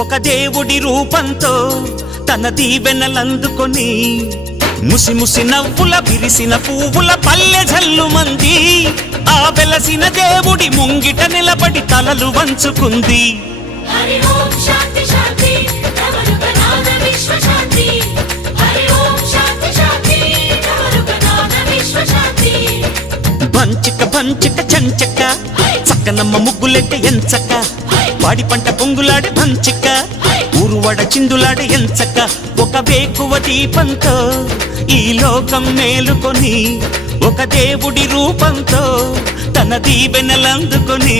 ఒక దేవుడి రూపంతో తన దీవెనలందుకొని ముసి ముసి నవ్వుల విరిసిన పువ్వుల పల్లె జల్లు మంది ఆ వెలసిన దేవుడి ముంగిట నిలబడి తలలు వంచుకుంది. హరి ఓం శాంతి శాంతి నమరుగనాద విశ్వశాంతి. హరి ఓం శాంతి శాంతి నమరుగనాద విశ్వశాంతి. బంచిక బంచిక చంచక చక్కనమ్మ ముగ్గులెట్ట ఎంచక వాడి పంట పొంగులాడే బంచిక ఊరువడ చిందులాడే ఎంచక ఒక వేకువ దీపంతో ఈ లోకం మేలుకొని ఒక దేవుడి రూపంతో తన దీవెనలందుకొని